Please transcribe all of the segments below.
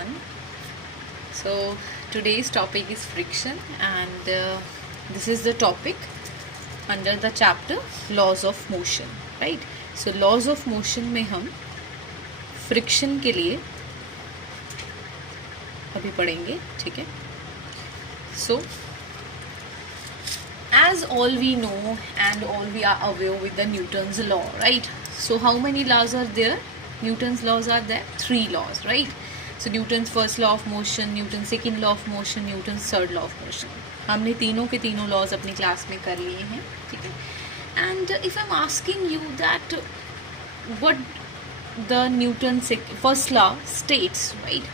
everyone. So today's topic is friction, and this is the topic under the chapter laws of motion, right? So laws of motion में हम friction के लिए अभी पढ़ेंगे, ठीक है? So as all we know and all we are aware with the Newton's law, right? So how many laws are there? Newton's laws are there, 3 laws, right? So Newton's first law of motion, Newton's second law of motion, Newton's third law of motion. हमने तीनों के तीनों laws अपनी class में कर लिए हैं, ठीक है? And if I'm asking you that what the Newton's first law states, right?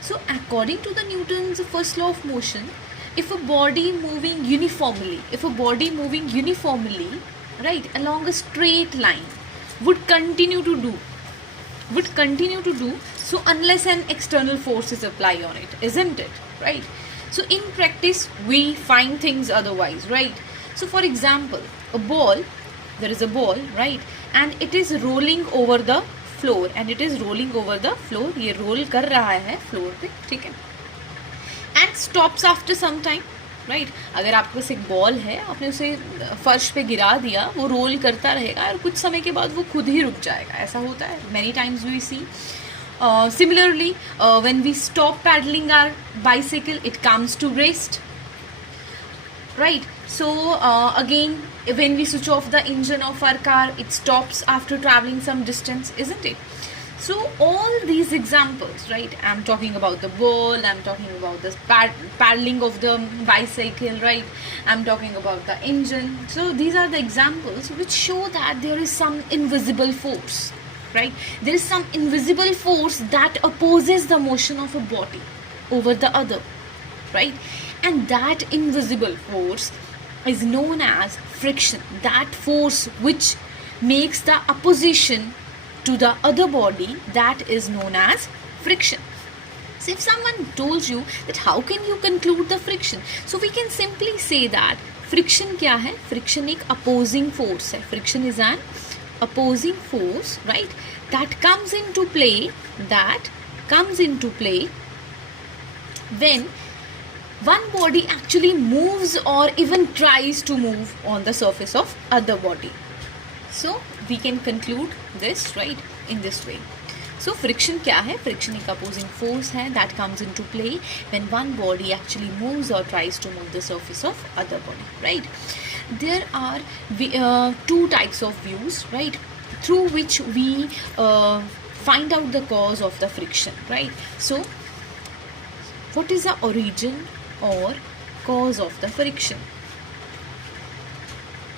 So according to the Newton's first law of motion, if a body moving uniformly, right, along a straight line would continue to do so unless an external force is applied on it, isn't it, right? So in practice we find things otherwise, right? So for example, there is a ball, right, and it is rolling over the floor, ये roll कर रहा है floor पे, ठीक है, and stops after some time, right? अगर आपके पास एक बॉल है, आपने उसे फर्श पे गिरा दिया, वो रोल करता रहेगा और कुछ समय के बाद वो खुद ही रुक जाएगा. ऐसा होता है, many times we see. Similarly, when we stop paddling our bicycle, it comes to rest, right? So again, when we switch off the engine of our car, it stops after traveling some distance, isn't it? So all these examples, right, I'm talking about the ball, I'm talking about the paddling of the bicycle, right, I'm talking about the engine. So these are the examples which show that there is some invisible force, right? There is some invisible force that opposes the motion of a body over the other, right? And that invisible force is known as friction, that force which makes the opposition to the other body, that is known as friction. So if someone told you that how can you conclude the friction, so we can simply say that friction क्या है? Friction एक opposing force है. Friction is an opposing force, right, that comes into play when one body actually moves or even tries to move on the surface of other body. So we can conclude this, right, in this way. So friction क्या है? Friction एक opposing force है that comes into play when one body actually moves or tries to move the surface of other body, right? There are two types of views, right, through which we find out the cause of the friction, right? So what is the origin or cause of the friction?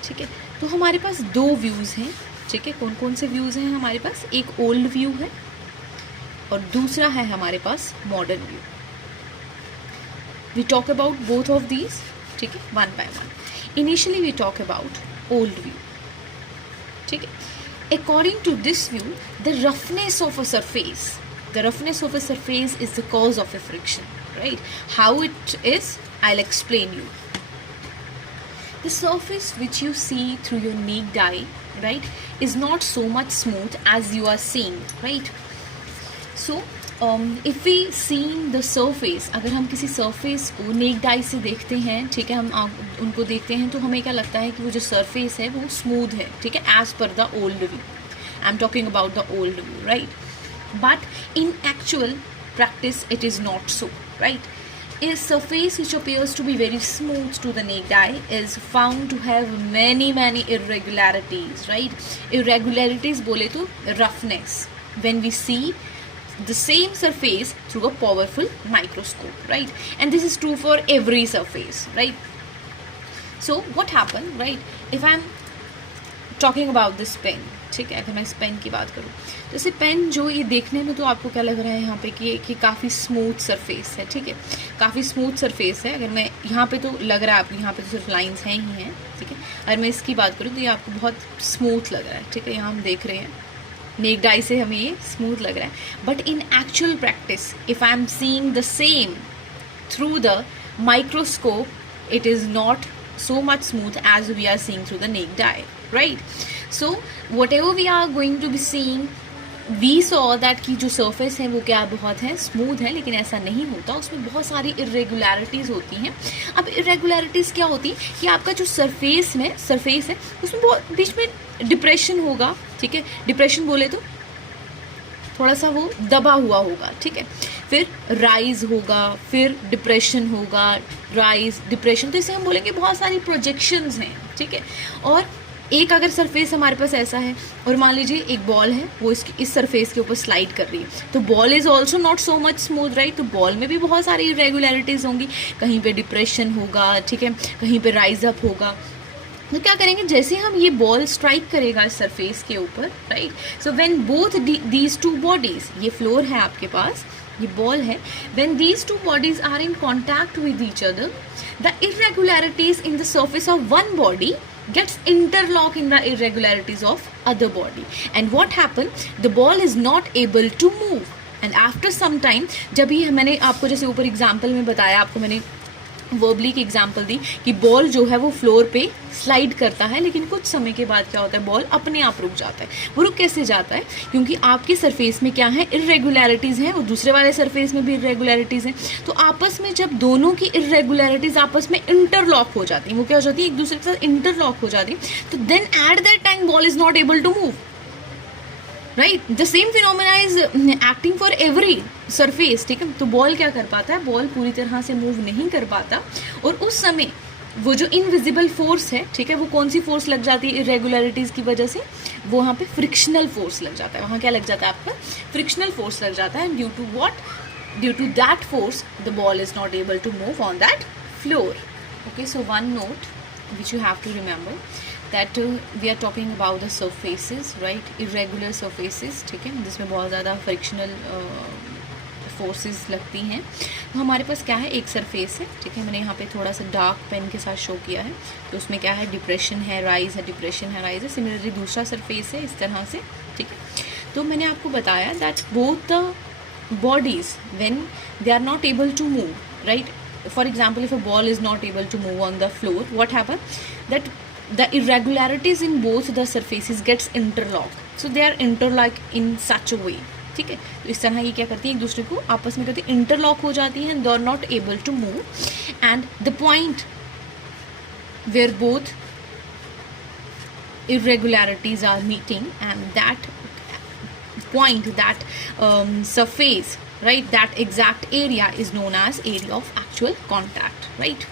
ठीक है, तो हमारे पास दो views हैं, ठीक है. कौन कौन से व्यूज़ हैं हमारे पास? एक ओल्ड व्यू है और दूसरा है हमारे पास modern view. We talk about both of these, ठीक है, one by one. Initially we talk about old view, ठीक है. According to this view, the roughness of a surface is the cause of a friction, right. How it is, I will explain you. The surface which you see through your naked eye, right, is not so much smooth as you are seeing, right? So if we see the surface, अगर हम किसी surface को naked eye से देखते हैं, ठीक है, हम उनको देखते हैं तो हमें क्या लगता है कि वो जो surface है वो smooth है, ठीक है, as per the old view. I'm talking about the old view, right? But in actual practice it is not so, right? A surface which appears to be very smooth to the naked eye is found to have many irregularities, right? Irregularities बोले तो roughness when we see the same surface through a powerful microscope, right? And this is true for every surface, right? So what happened, right? If I'm talking about this pen, ठीक है, अगर मैं इस pen की बात करूँ, जैसे pen जो ये देखने में तो आपको क्या लग रहा है यहाँ पे कि काफ़ी स्मूथ सरफेस है, ठीक है, काफ़ी स्मूथ सरफेस है. अगर मैं यहाँ पे तो लग रहा है आपको, यहाँ पे तो सिर्फ लाइंस हैं ही हैं, ठीक है. अगर मैं इसकी बात करूँ तो ये आपको बहुत स्मूथ लग रहा है, ठीक है, यहाँ हम देख रहे हैं नेक्ड आई से हमें ये स्मूथ लग रहा है. But in actual practice, if I am seeing the same through the microscope, it is not so much smooth as we are seeing through the naked eye, right? So whatever we are going to be seeing we saw that की जो surface है वो क्या बहुत है, smooth है, लेकिन ऐसा नहीं होता, उसमें बहुत सारी इरेगुलरिटीज़ होती हैं. अब इरेगुलरिटीज़ क्या होती है कि आपका जो सरफेस है उसमें बहुत बीच में डिप्रेशन होगा. ठीक है, डिप्रेशन बोले तो थोड़ा सा वो दबा हुआ होगा. ठीक है, फिर राइज होगा, फिर डिप्रेशन होगा, राइज डिप्रेशन, तो इसे हम बोलेंगे बहुत सारी प्रोजेक्शंस हैं. ठीक है, और एक अगर सरफेस हमारे पास ऐसा है और मान लीजिए एक बॉल है, वो इस सरफेस के ऊपर स्लाइड कर रही है, तो ball is also not so much smooth, right. तो बॉल में भी बहुत सारी इरेगुलरिटीज़ होंगी, कहीं पे डिप्रेशन होगा. ठीक है, कहीं पे राइज अप होगा. तो क्या करेंगे, जैसे हम ये बॉल स्ट्राइक करेगा इस सरफेस के ऊपर, right. So when both these two bodies, ये फ्लोर है आपके पास, ये बॉल है, when these two bodies are in contact with each other, the irregularities in the surface of one body gets interlock in the irregularities of other body, and what happen, the ball is not able to move, and after some time, जब ही मैंने आपको जैसे ऊपर example में बताया, आपको मैंने verbally की एग्जाम्पल दी कि बॉल जो है वो फ्लोर पे स्लाइड करता है, लेकिन कुछ समय के बाद क्या होता है, बॉल अपने आप रुक जाता है. वो रुक कैसे जाता है, क्योंकि आपके सरफेस में क्या है, इरेगुलरिटीज़ हैं, और दूसरे वाले सरफेस में भी इरेगुलरिटीज़ हैं. तो आपस में जब दोनों की इरेगुलरिटीज़ आपस में इंटरलॉक हो जाती हैं, वो क्या हो जाती है, एक दूसरे के साथ इंटरलॉक हो जाती है, तो then at that time ball is not able to move, right. The same phenomena is acting for every surface. ठीक है, तो बॉल क्या कर पाता है, बॉल पूरी तरह से मूव नहीं कर पाता, और उस समय वो जो इनविजिबल फोर्स है, ठीक है, वो कौन सी फोर्स लग जाती है इरेगुलरिटीज़ की वजह से, वो वहाँ पे फ्रिक्शनल फोर्स लग जाता है. वहाँ क्या लग जाता है, आपका फ्रिक्शनल फोर्स लग जाता है. Due to what, due to that force the ball is not able to move on that floor. Okay, so one note which you have to remember that we are talking about the surfaces, right, irregular surfaces. ठीक है, जिसमें बहुत ज़्यादा frictional forces लगती हैं. तो हमारे पास क्या है, एक सरफेस है. ठीक है, मैंने यहाँ पे थोड़ा सा डार्क पेन के साथ शो किया है, तो उसमें क्या है, डिप्रेशन है, राइज है, डिप्रेशन है, राइज है. सिमिलरली दूसरा सरफेस है इस तरह से. ठीक है, तो मैंने आपको बताया that both the bodies when they are not able to move, right. For example, if a ball is not able to move on the floor, what happens, that the irregularities in both the surfaces gets interlocked, so they are interlocked in such a way. ठीक है, तो इस तरह ये क्या करती है, एक दूसरे को आपस में करती है, इंटरलॉक हो जाती है, they are not able to move, and the point where both irregularities are meeting, and that point, that surface, right, that exact area is known as area of actual contact, right.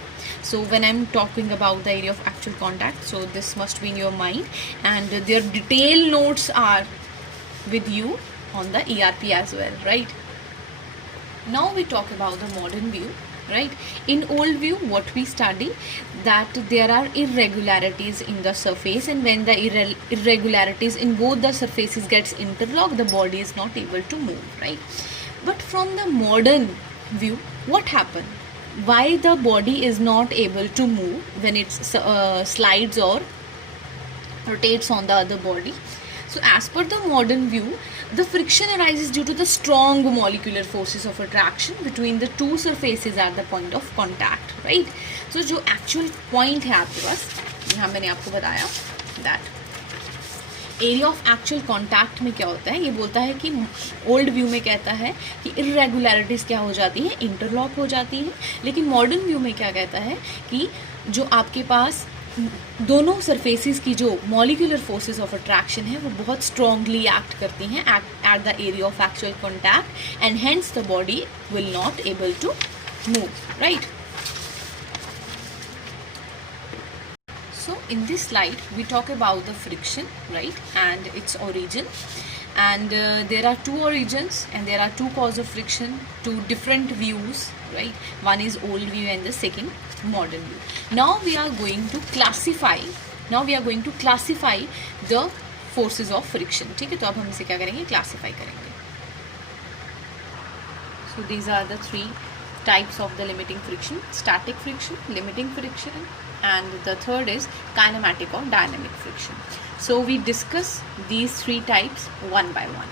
So when I'm talking about the area of actual contact, so this must be in your mind, and their detailed notes are with you on the ERP as well, right. Now we talk about the modern view, right. In old view, what we study, that there are irregularities in the surface, and when the irregularities in both the surfaces gets interlocked, the body is not able to move, right. But from the modern view, what happened? Why the body is not able to move when it slides or rotates on the other body? So as per the modern view, the friction arises due to the strong molecular forces of attraction between the two surfaces at the point of contact, right. So जो actual point है आपके पास, यहाँ मैंने आपको बताया that area of actual contact में क्या होता है, ये बोलता है कि ओल्ड व्यू में कहता है कि इरेगुलरिटीज़ क्या हो जाती है, इंटरलॉक हो जाती है. लेकिन मॉडर्न व्यू में क्या कहता है कि जो आपके पास दोनों सरफेसेस की जो मॉलिक्यूलर फोर्सेस ऑफ अट्रैक्शन है वो बहुत स्ट्रांगली एक्ट करती हैं at the area of actual contact, and hence the body will not able to move, right. So in this slide we talk about the friction, right, and its origin, and there are two origins and there are two causes of friction, two different views, right. One is old view and the second modern view. Now we are going to classify the forces of friction. ठीक है, तो अब हम इसे क्या करेंगे, classify करेंगे. So these are the three types of the limiting friction: static friction, limiting friction, and the third is kinematic or dynamic friction. So we discuss these three types one by one.